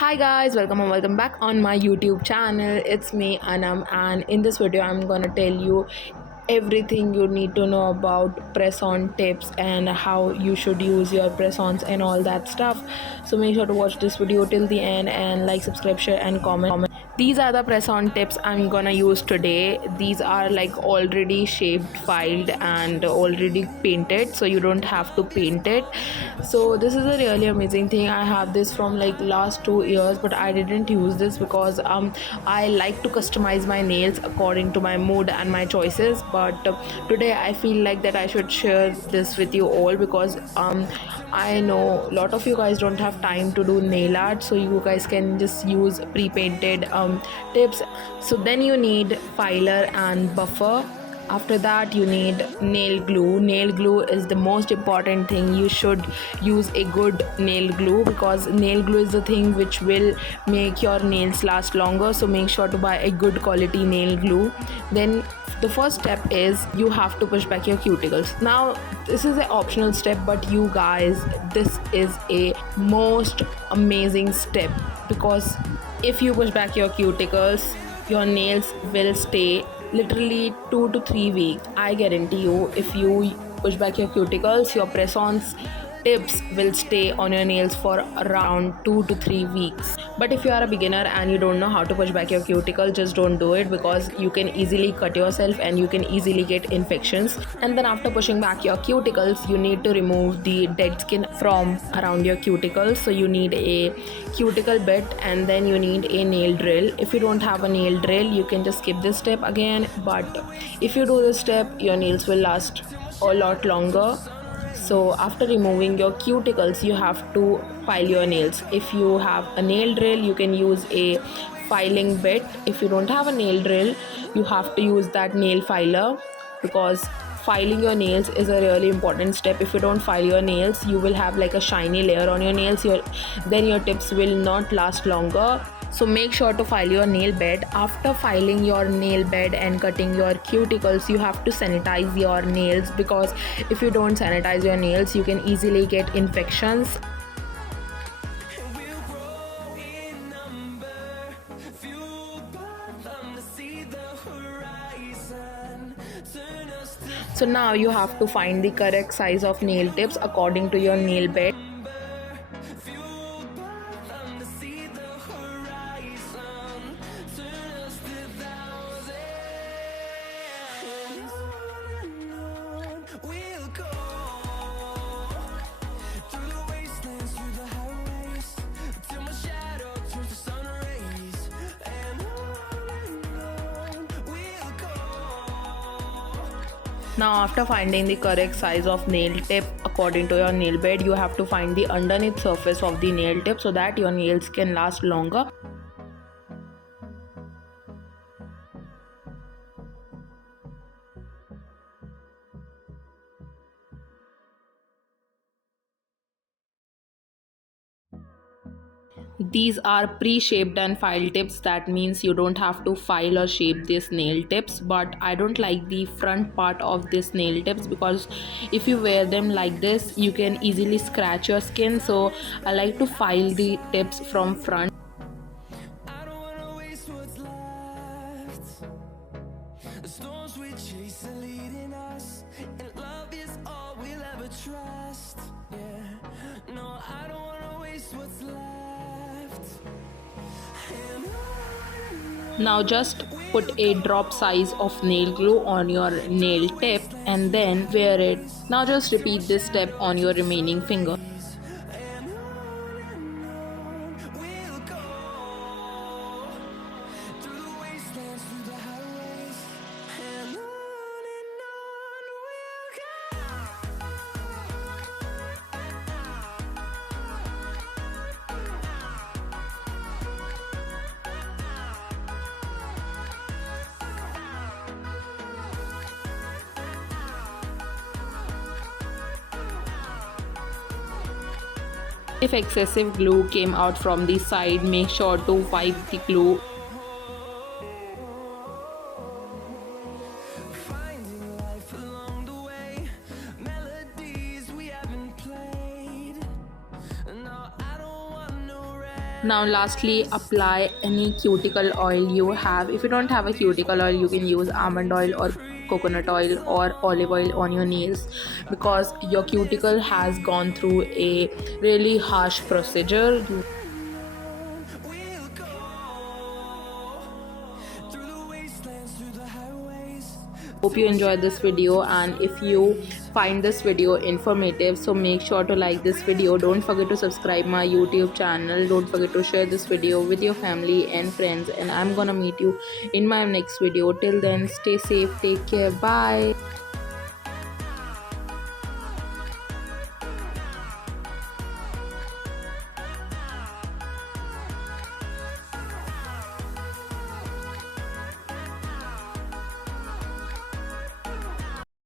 Hi guys, welcome and welcome back on my YouTube channel. It's me Anam, and in this video I'm gonna tell you everything you need to know about press-on tips and how you should use your press-ons and all that stuff. So make sure to watch this video till the end and like, subscribe, share and comment. These are the press-on tips I'm gonna use today. These are like already shaped, filed and already painted, so you don't have to paint it. So this is a really amazing thing. I have this from like last 2 years, but I didn't use this because I like to customize my nails according to my mood and my choices. But today I feel like that I should share this with you all because I know a lot of you guys don't have time to do nail art, so you guys can just use pre-painted tips. So then you need filer and buffer. After that you need nail glue is the most important thing. You should use a good nail glue because nail glue is the thing which will make your nails last longer, so make sure to buy a good quality nail glue. Then the first step is you have to push back your cuticles. Now this is an optional step, but you guys, this is a most amazing step because if you push back your cuticles, your nails will stay literally 2 to 3 weeks. I guarantee you, if you push back your cuticles, your press-ons tips will stay on your nails for around 2 to 3 weeks. But if you are a beginner and you don't know how to push back your cuticle, just don't do it because you can easily cut yourself and you can easily get infections. And then after pushing back your cuticles, you need to remove the dead skin from around your cuticles. So you need a cuticle bit and then you need a nail drill. If you don't have a nail drill, you can just skip this step again, but if you do this step, your nails will last a lot longer. So after removing your cuticles, you have to file your nails. If you have a nail drill, you can use a filing bit. If you don't have a nail drill, you have to use that nail filer because filing your nails is a really important step. If you don't file your nails, you will have like a shiny layer on your nails. Then your tips will not last longer. So make sure to file your nail bed. After filing your nail bed and cutting your cuticles, you have to sanitize your nails because if you don't sanitize your nails, you can easily get infections. So now you have to find the correct size of nail tips according to your nail bed. Now after finding the correct size of nail tip according to your nail bed, you have to find the underneath surface of the nail tip so that your nails can last longer. These are pre-shaped and file tips. That means you don't have to file or shape these nail tips, but I don't like the front part of this nail tips because if you wear them like this, you can easily scratch your skin. So I like to file the tips from front. The storms we chase are leading us, and love is all we'll ever trust. Yeah, no, I don't wanna waste what's left. Now just put a drop size of nail glue on your nail tip and then wear it. Now just repeat this step on your remaining finger. If excessive glue came out from the side, make sure to wipe the glue. Now lastly, apply any cuticle oil you have. If you don't have a cuticle oil, you can use almond oil or coconut oil or olive oil on your nails, because your cuticle has gone through a really harsh procedure. Hope you enjoyed this video, and if you find this video informative, so make sure to like this video. Don't forget to subscribe my YouTube channel. Don't forget to share this video with your family and friends, and I'm gonna meet you in my next video. Till then, stay safe, take care, bye.